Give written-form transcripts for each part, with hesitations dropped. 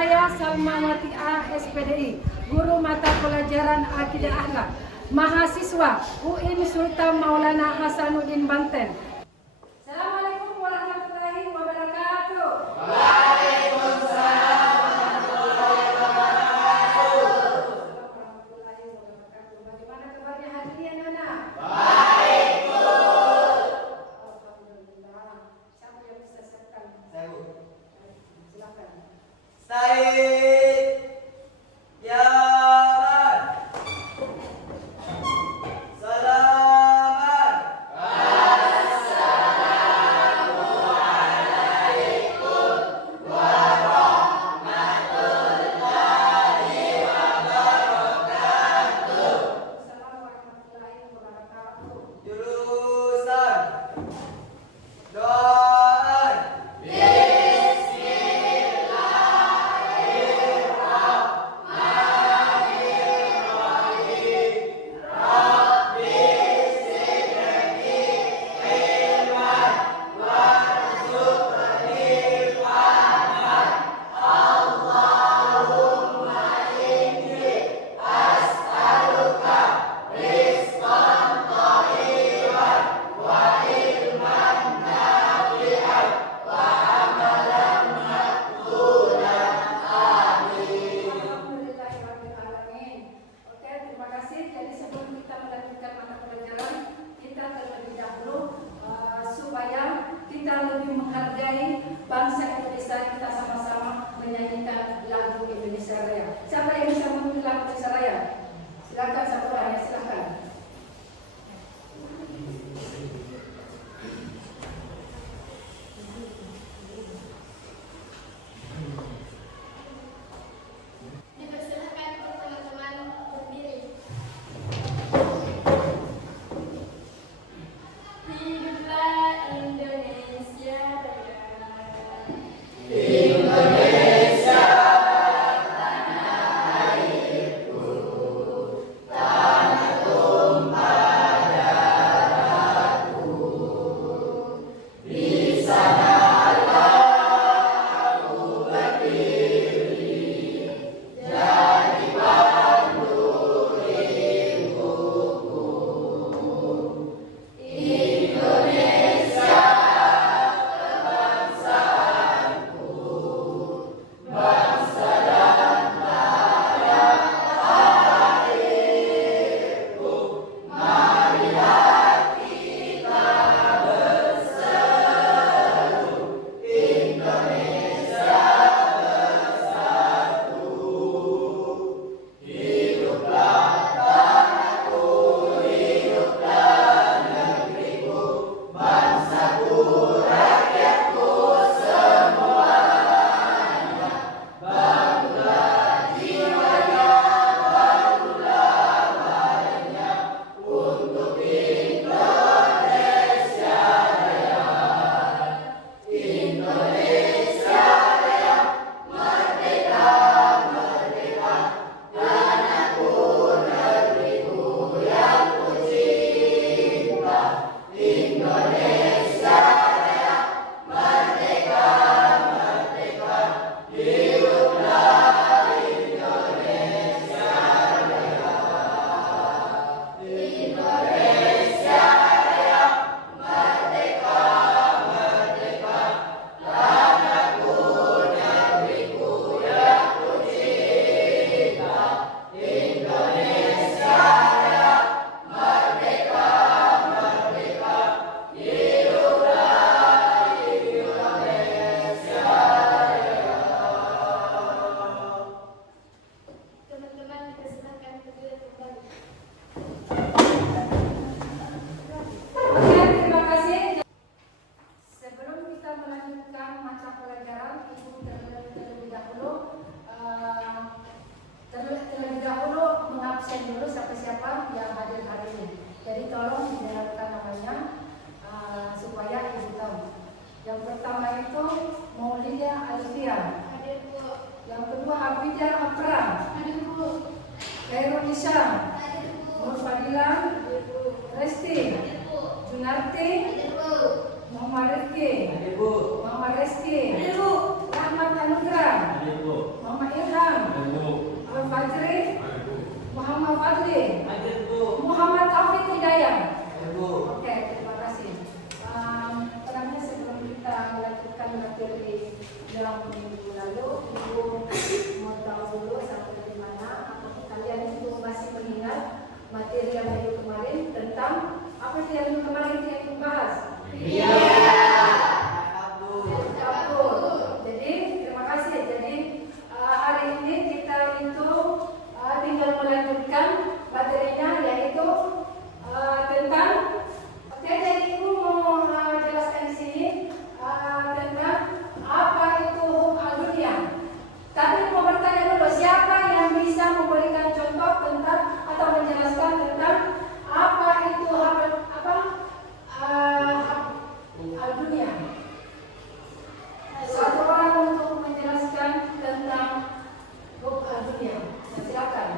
Saya Salmawati A. SPDI, Guru Mata Pelajaran Akidah Akhlak, Mahasiswa UIN Sultan Maulana Hasanuddin Banten. Assalamualaikum warahmatullahi wabarakatuh. Waalaikumsalam warahmatullahi wabarakatuh. Bagaimana kabarnya hari ini anak-anak? Baik, Bu. Alhamdulillah. Siapa yang bisa siapkan? Saya, Bu. Silakan. Said Yaman. Salaman. Assalamualaikum warahmatullahi wabarakatuh. Assalamualaikum warahmatullahi wabarakatuh. Jurusan doaan. Alhamdulillahirrahmanirrahim. Oke, terima kasih. Jadi sebelum kita melanjutkan mata pelajaran, kita terlebih dahulu supaya kita lebih menghargai bangsa Indonesia, kita sama-sama menyanyikan lagu Indonesia Raya. Siapa yang bisa menyanyi lagu Indonesia Raya? Silakan satu orang, ya silakan. Dipersilahkan untuk teman-teman berdiri. Hiduplah Indonesia Raya. Indonesia. Teman-teman dipersilahkan berdiri kembali. Oke, terima kasih. Sebelum kita melanjutkan mata pelajaran, Ibu terlebih dahulu mengabsen dulu siapa-siapa yang hadir hari ini. Jadi tolong didengarkan namanya supaya Ibu tahu. Yang pertama itu Maulidia Alfian. Hadir, Bu. Yang kedua Abidah Afra. Hadir, Bu. Khairul Nisa. Hadir, Bu. Nur Fadilah. Hadir, Bu. Resti. Hadir, Bu. Junarti. Hadir, Bu. Muhammad Rifki. Hadir, Bu. Muhammad Reski. Hadir, Bu. Rahmat Anugrah. Hadir, Bu. Muhammad menjelang minggu lalu, Ibu mau tahu dulu sampai di mana. Apakah kalian itu masih mengingat materi yang minggu kemarin tentang apa sih yang minggu kemarin yang Ibu bahas? Iya. Dapur. Jadi terima kasih. Jadi hari ini kita itu tinggal melanjutkan materinya, yaitu tentang. Oke, jadi Ibu mau jelaskan di sini tentang apa itu al-dunya. Tapi mau bertanya dulu, siapa yang bisa memberikan contoh tentang atau menjelaskan tentang apa itu al-dunya? Satu orang untuk menjelaskan tentang al-dunya. Silakan.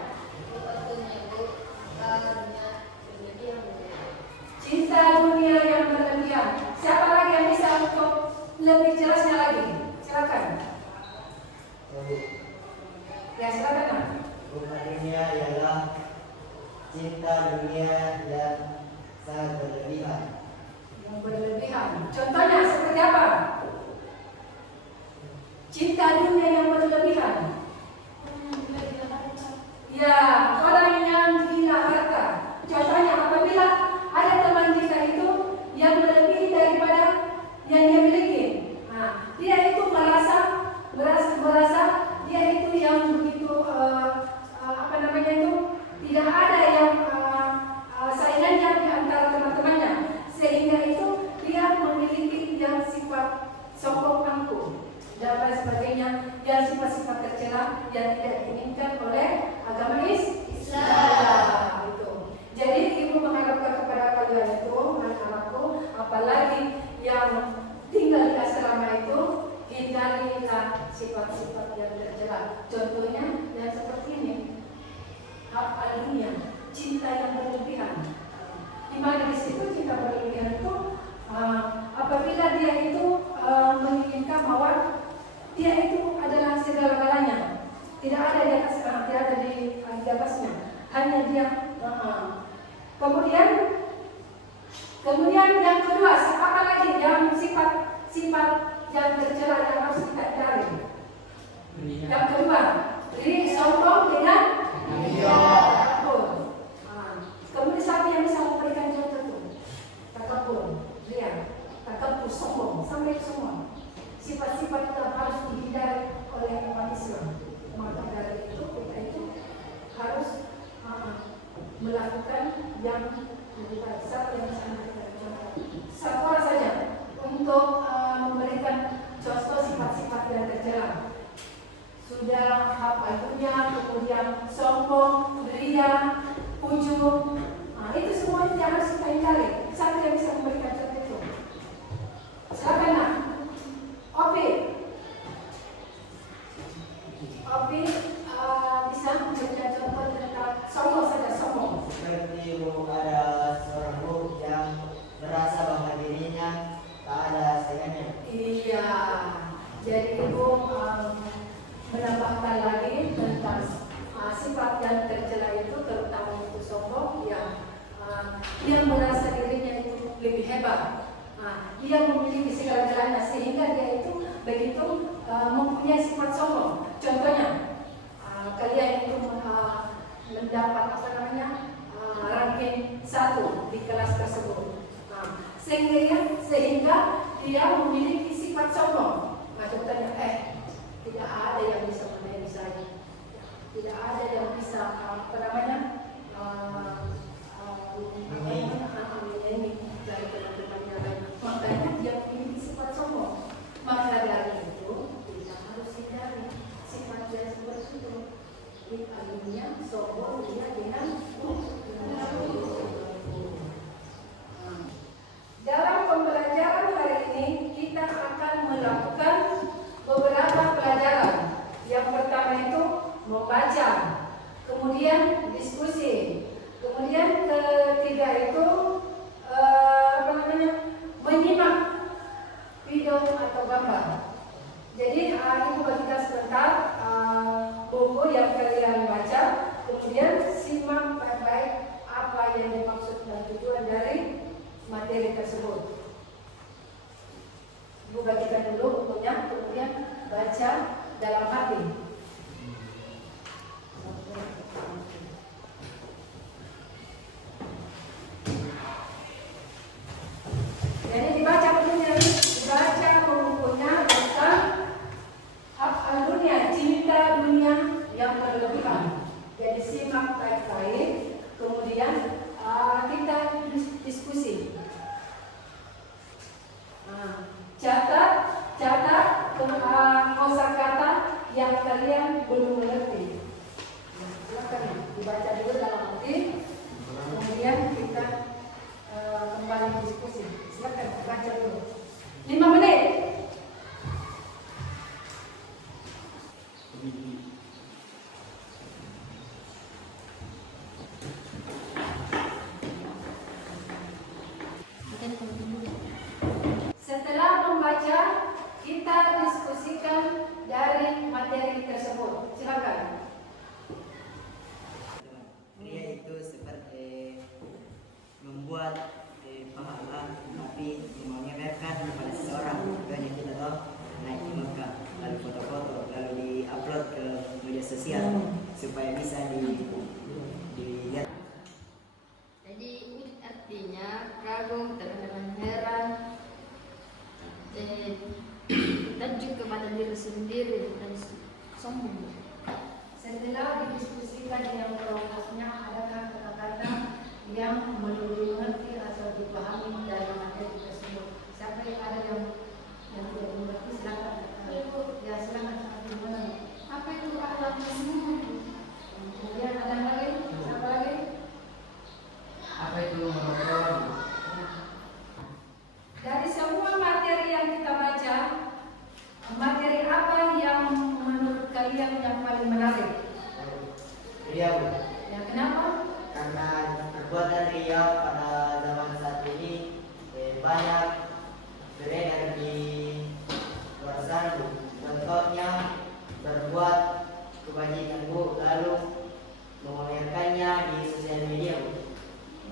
Cinta dunia yang berlebihan. Siapa lagi yang bisa untuk lebih jelasnya lagi? Silakan. Ya, silakan. Nak. Bukan dunia ialah cinta dunia yang sangat berlebihan. Yang berlebihan. Contohnya seperti apa? Cinta dunia yang berlebihan. Ya, orang yang gila harta. Contohnya apabila ada teman kita itu yang melebihi daripada yang dia miliki. Nah, dia itu merasa dia itu yang begitu tidak ada yang saingannya di antara teman-temannya, sehingga itu dia memiliki yang sifat sombong angkuh dan lain sebagainya, yang sifat-sifat tercela yang tidak diinginkan oleh agama Islam. Itu. Jadi Ibu mengharapkan kepada kalian itu, anak-anakku, apalagi yang tinggal di asrama itu, hindarilah sifat-sifat yang tercela. Contohnya yang seperti ini, al-dunya, cinta yang berlebihan. Di mana di situ cinta berlebihan itu apabila dia itu menginginkan bahwa dia itu adalah segala-galanya, tidak ada di atas, tidak ada di atasnya, hanya dia. Kemudian yang kedua, apa lagi yang sifat yang tercela yang harus kita hindari? Yang kedua, diri sombong dengan takabur. Kemudian siapa yang bisa memberikan contoh itu? Takabur, takabur, sombong, sampai semua sifat-sifat yang harus dihindari oleh umat Islam. Maka dari itu kita itu harus melakukan yang lebih baik. Siapa yang bisa memberikan contoh? Satu orang saja untuk memberikan contoh sifat-sifat yang tercela. Sudah dunia, kemudian sombong, ria, ujub. Itu semuanya yang harus kita hindari. Siapa yang bisa memberikan contoh itu? Silakan nak. Opi bisa memberikan contoh tentang sombong saja, sombong. Seperti ada seorang guru yang merasa bahwa dirinya tak ada saingannya. Iya. Jadi Ibu menambahkan lagi tentang sifat yang tercela itu, terutama itu sombong, yang merasa dirinya itu lebih hebat. Dia memiliki segala-galanya sehingga dia itu begitu mempunyai sifat sombong. Contohnya, kalian itu mendapat ranking 1 di kelas tersebut, sehingga dia memiliki sifat sombong. Contohnya, tidak ada yang bisa menilai saya, tidak ada yang bisa menilai dari teman-temannya lain. Makanya dia memiliki sifat sombong. Maka dari itu kita harus hindari sifat yang seperti itu. Alunya sombong dia dengan dalam pembelajaran hari ini kita akan melakukan beberapa pelajaran. Yang pertama itu membaca, kemudian diskusi, kemudian ketiga itu menyimak video atau gambar. Jadi Ibu bagikan sebentar buku yang kalian baca, kemudian simak baik-baik apa yang dimaksud dan tujuan dari materi tersebut. Ibu bagikan dulu bukunya, kemudian baca berlebihan. Jadi simak baik-baik, kemudian kita diskusi. Catat kosakata yang kalian belum mengerti. Silakan dibaca dulu dalam hati, kemudian kita kembali diskusi. Silakan baca dulu. 5 menit. Setelah membaca, kita diskusikan dari materi tersebut. Silakan. Ria itu seperti membuat pahala, tapi mengamerkan kepada seseorang. Contohnya kita tahu naik ke Mekah, lalu foto-foto, lalu di-upload ke media sosial supaya bisa dilihat. Jadi wujud artinya kagum, terheran heran, tajuk kepada diri sendiri dan sombong. Setelah didiskusikan yang kelompoknya, adakah kata-kata yang belum dimengerti atau dipahami dalam materi tersebut? Siapa yang ada yang tidak dimengerti? Silakan. Ya, silakan. Apa itu akhlak semua? Kemudian ada lagi? Siapa lagi? Apa itu monoton? Dari semua materi yang kita baca, materi apa yang menurut kalian yang paling menarik? Ria, Bu. Ya, kenapa? Karena perbuatan Ria pada zaman saat ini banyak beredar di luar sana, Bu. Contohnya berbuat kebajikan, Bu, lalu memamerkannya di sosial media, Bu.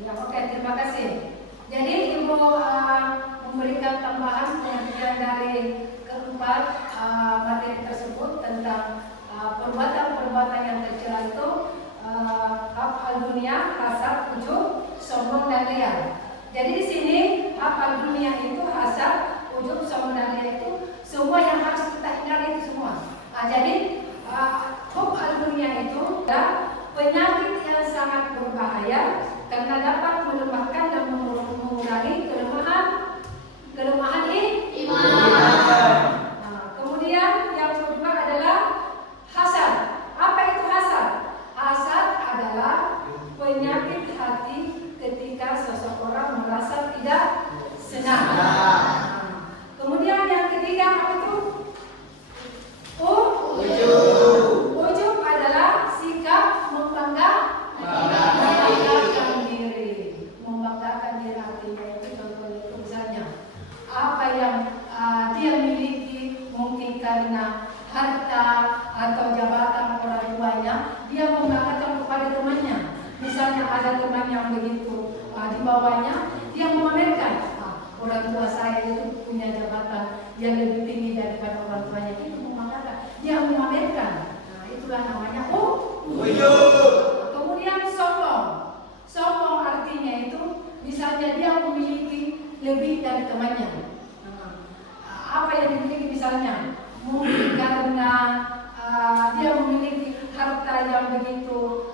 Ya, oke, terima kasih. Jadi Ibu memberikan tambahan pengertian dari keempat materi tersebut tentang perbuatan-perbuatan yang tercela itu hak dunia, hasad, ujub, sombong dan riya. Jadi di sini hak dunia itu hasad, ujub, sombong dan riya itu semua yang harus kita hindari itu semua. Jadi hak dunia itu adalah penyakit yang sangat berbahaya karena dapat melemahkan dan mengurangi kelemahan iman. Kemudian yang kedua adalah hasad. Apa itu hasad? Hasad adalah penyakit hati ketika seseorang merasa tidak senang. Kemudian yang ketiga apa itu? Ujub adalah sikap membanggakan diri. Membanggakan diri artinya itu contohnya itu misalnya apa yang dia miliki mungkin karena harta atau jabatan orang tuanya, dia membanggakan kepada temannya. Misalnya ada teman yang begitu di bawahnya, dia memamerkan orang tua saya itu punya jabatan yang lebih tinggi daripada orang tuanya, itu membanggakan. Dia memamerkan. Nah, itulah namanya kemudian sombong. Sombong artinya itu misalnya dia memiliki lebih dari temannya. Apa yang dimiliki misalnya? Mungkin karena dia memiliki harta yang begitu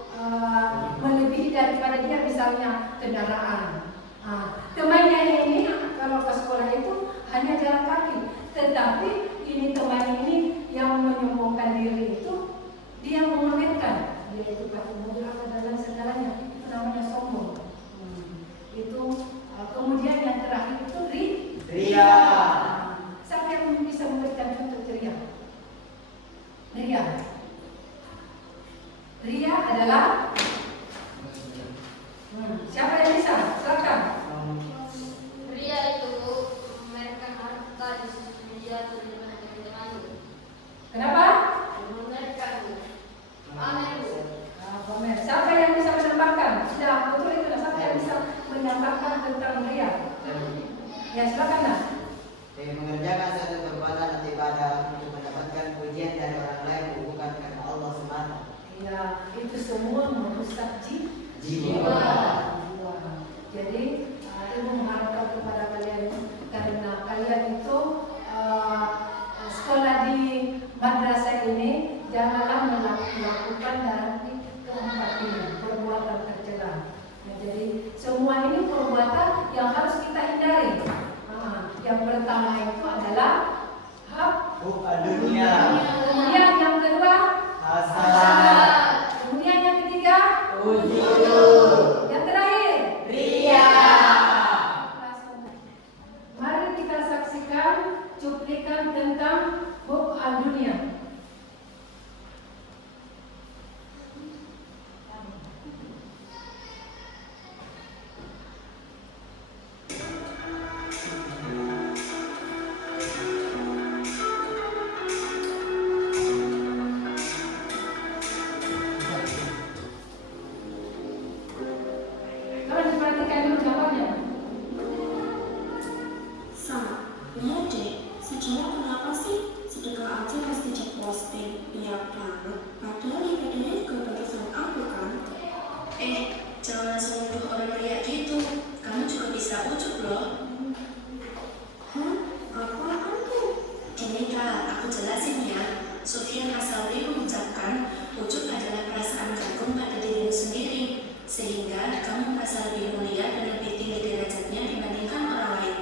melebihi daripada dia, misalnya kendaraan. Temannya ini kalau ke sekolah itu hanya jalan kaki, tetapi ini teman ini yang menyombongkan diri itu, dia memamerkan dia itu pakai mobil apa dan segalanya, itu namanya sombong. Itu kemudian yang terakhir itu Ria. Siapa yang bisa memberikan contoh ria? Ria adalah siapa yang bisa? Silakan. Ria itu memamerkan harta di sosial media atau di mana teman. Kenapa? Memamerkan. Pamer. Pamer. Siapa Jadi semua ini perbuatan yang harus kita hindari. Yang pertama itu adalah dunia. Kemudian yang kedua Hasad. Kemudian yang ketiga Ujub. Yang terakhir Ria. Mari kita saksikan cuplikan tentang hub al-dunia. Kalau diperhatikan dulu gambarnya. Sama, lihat deh, sejarah kenapa sih sedekah aja mesti diposting? Ya banget, padahal ibadahnya juga batasan aku kan? Jangan langsung nuduh orang ria gitu, kamu juga bisa ujub loh. Apaan tuh? Ini Kak, aku jelasin ya. Sufyan As-Tsauri mengucapkan, ujub adalah perasaan kagum pada dirimu sendiri, sehingga kamu merasa lebih mulia dan lebih tinggi derajatnya dibandingkan orang lain.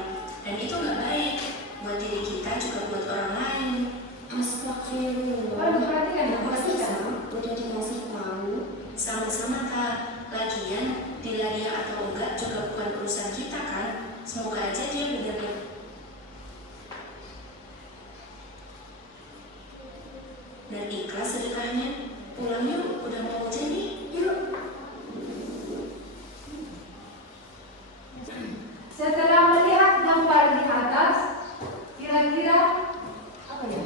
Dan itu nggak baik buat diri kita juga buat orang lain. Astagfirullah. Kalau diperhatikan ya, Masa udah dikasih tahu? Sama-sama Kak. Lagian dilaria atau enggak juga bukan urusan kita kan. Semoga aja dia benar-benar dan ikhlas sedekahnya. Pulang yuk, udah mau hujan nih. Yuk. Setelah melihat gambar di atas, kira-kira apa ya?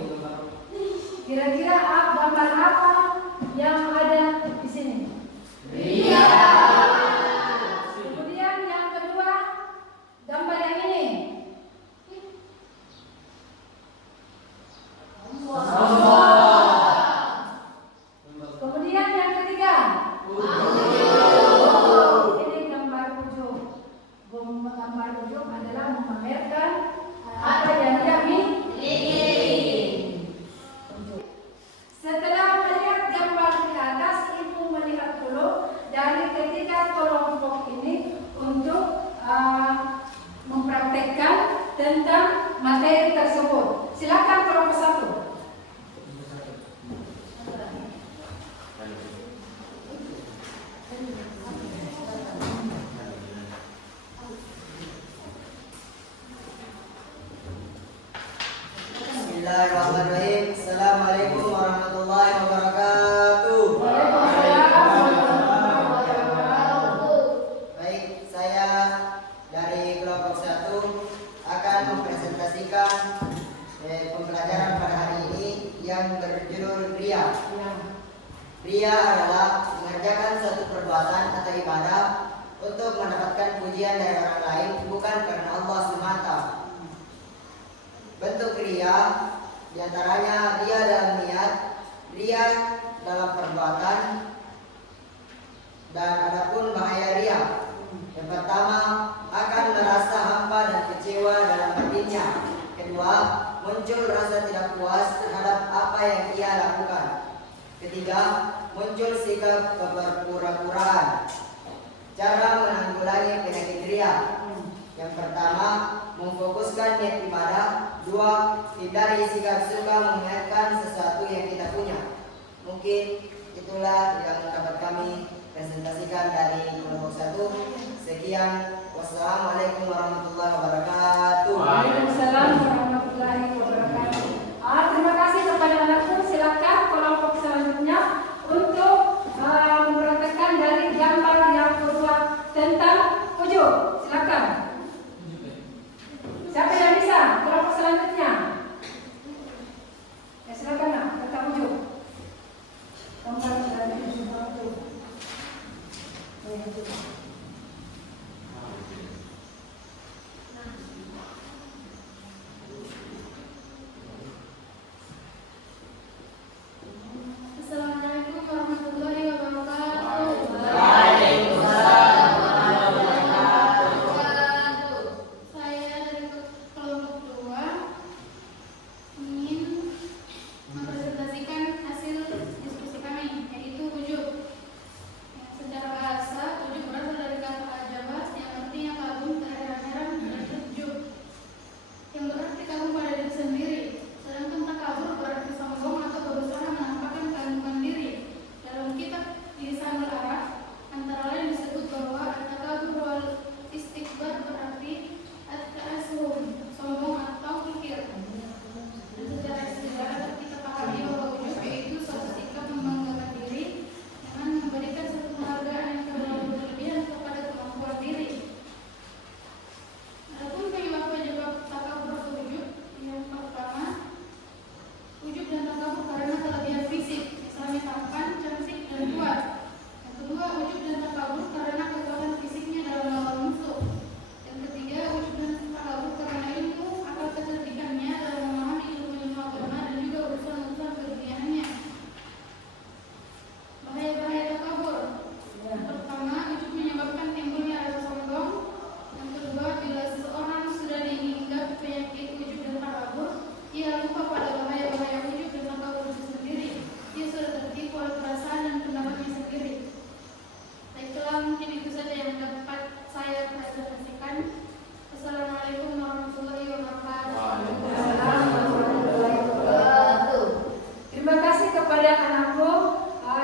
Kira-kira gambar apa yang ada di sini? Ria. Kemudian yang kedua, gambar yang ini. Kemudian yang ketiga, ini gambar ujub. Gambar ujub adalah memamerkan apa yang dia miliki. Setelah melihat gambar di atas, ibu melihat dulu dari ketiga kelompok ini untuk mempraktekkan tentang materi tersebut. Silakan kelompok satu. Bismillahirrahmanirrahim. Assalamualaikum warahmatullahi wabarakatuh. Baik, saya dari kelompok 1 akan mempresentasikan pembelajaran pada hari ini yang berjudul Ria. Ria adalah mengerjakan suatu perbuatan atau ibadah untuk mendapatkan pujian dari orang lain, bukan karena Allah semata. Bentuk ria diantaranya ria dalam niat, ria dalam perbuatan, dan adapun bahaya ria. Yang pertama, akan merasa hampa dan kecewa dalam hatinya. Kedua, muncul rasa tidak puas terhadap apa yang ia lakukan. Ketiga, muncul sikap keberpura-puraan. Cara menanggulangi penyakit ria. Yang pertama, memfokuskan niat ibadah. 2, hindari sikap suka mengingatkan sesuatu yang kita punya. Mungkin itulah yang dapat kami presentasikan dari kelompok 1. Sekian, wassalamualaikum warahmatullahi wabarakatuh. Waalaikumsalam warahmatullahi wabarakatuh. Terima kasih kepada anakku. Silakan kelompok selanjutnya untuk mempraktekkan dari gambar yang kedua tentang ujub. Silakan. Siapa yang bisa? Kelompok selanjutnya. Ya silakan nak, tentang ujub. Gambar selanjutnya. Assalamualaikum warahmatullahi wabarakatuh. Waalaikumsalam warahmatullahi wabarakatuh. Saya dari kelompok 2 ingin mempresentasikan hasil diskusi kami, yaitu ujub. Secara bahasa, ujub berasal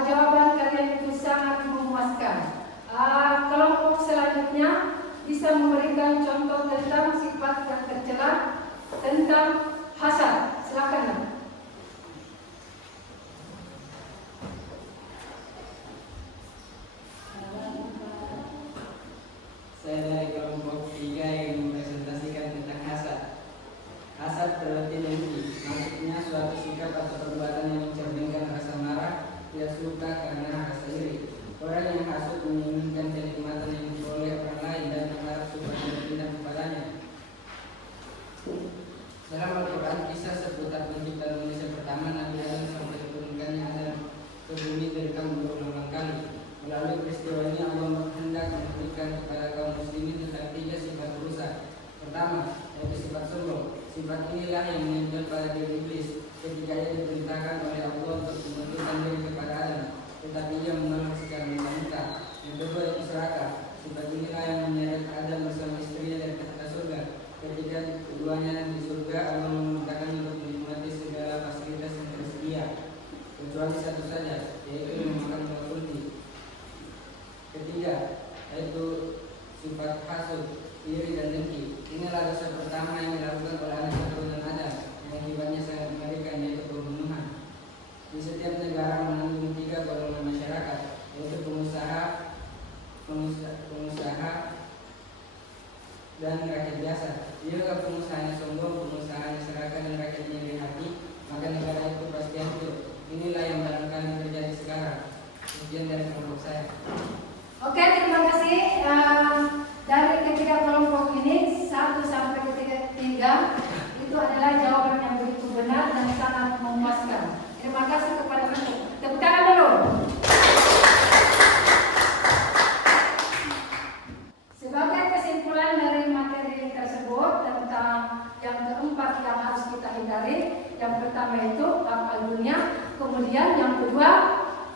jawaban kalian itu sangat memuaskan. Kelompok selanjutnya bisa memberikan contoh tentang sifat yang tercela tentang hasad. Silakan. Saya dari kelompok 3 yang mempresentasikan tentang hasad. Hasad berarti dengki, maksudnya suatu sikap atau perbuatan yang mencerminkan rasa marah, tidak suka karena rasa iri. Orang yang hasut menginginkan kenikmatan yang diperoleh orang lain dan berharap supaya berpindah kepadanya. Dalam Al-Quran, kisah seputar penciptaan manusia pertama Nabi Adam sampai diturunkannya Adam ke bumi direkam berulang-ulang kali. Melalui peristiwa ini Allah hendak memberikan kepada kaum muslimin tentang 3 sifat rusak. Pertama, yaitu sifat sombong. Sifat inilah yang menonjol pada diri iblis ketika ia diperintahkan oleh Allah untuk menundukkan diri kepada Adam, tetapi ia menolak secara mentah-mentah. Yang kedua yaitu serakah. Sifat inilah yang menyeret Adam bersama istrinya dari tahta surga. Ketika keduanya di surga, Allah memerintahkan untuk menikmati segala fasilitas yang tersedia, kecuali satu saja, yaitu memakan buah kulti. Ketiga, yaitu sifat hasud, iri dan dengki. Inilah dosa pertama yang dilakukan oleh anak keturunan Adam, yang akibatnya sangat mengerikan, yaitu pembunuhan. Di setiap negara menanggung 3 golongan masyarakat, yaitu pengusaha dan rakyat biasa. Jika pengusahanya sombong, pengusahanya serakah dan rakyatnya iri hati, maka negara itu pasti hancur. Inilah yang barangkali terjadi sekarang. Sekian dari kelompok saya. Oke, terima kasih. Dari ketiga kelompok ini 1 sampai ketiga itu adalah jawaban yang begitu benar dan sangat memuaskan. Terima kasih kepada antum. Tepuk tangan dulu. Sebagai kesimpulan dari materi tersebut tentang yang keempat yang harus kita hindari, yang pertama itu akal dunia, kemudian yang kedua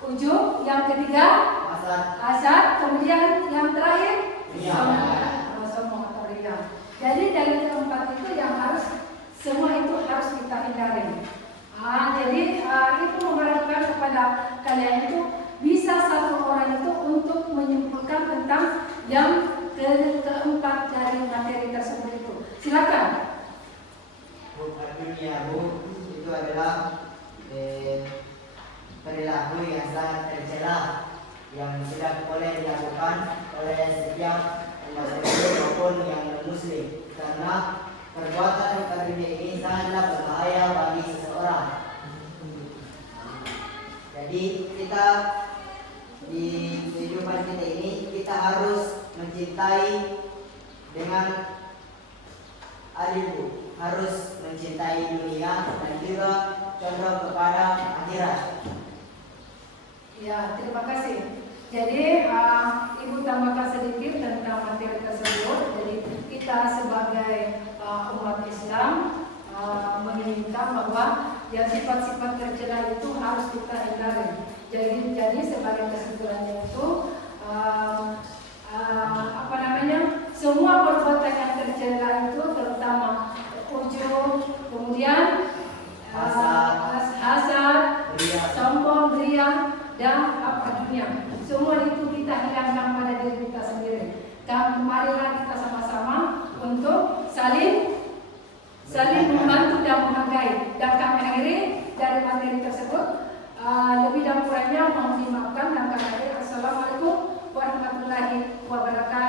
ujub, yang ketiga hasad, kemudian yang terakhir sombong atau riya. Jadi dari keempat itu yang harus semua itu harus kita hindari. Jadi itu mengharapkan kepada kalian itu bisa satu orang itu untuk menyimpulkan tentang yang keempat dari materi tersebut itu. Silakan. Dunia itu adalah perilaku yang sangat tercela yang tidak boleh dilakukan oleh setiap umat muslim maupun yang non-muslim, karena perbuatan dunia ini sangatlah berbahaya bagi seseorang. Jadi kita di kehidupan kita ini kita harus mencintai dengan adil, harus mencintai dunia dan juga condong kepada akhirat. Ya, terima kasih. Jadi Ibu tambahkan sedikit tentang materi tersebut. Jadi kita sebagai umat Islam menginginkan bahwa ya sifat-sifat tercela itu harus kita hindari. Jadi sebagai kesimpulannya itu semua perbuatan yang tercela itu terutama ujub, kemudian hasad, sombong, riya, dan dunia. Semua itu kita hilangkan pada diri kita sendiri. Dan marilah kita sama-sama untuk saling membantu dan menghargai. Dan kami akhiri dari materi tersebut. Lebih dan kurangnya mohon dimaafkan dan kami akhiri. Assalamualaikum warahmatullahi wabarakatuh.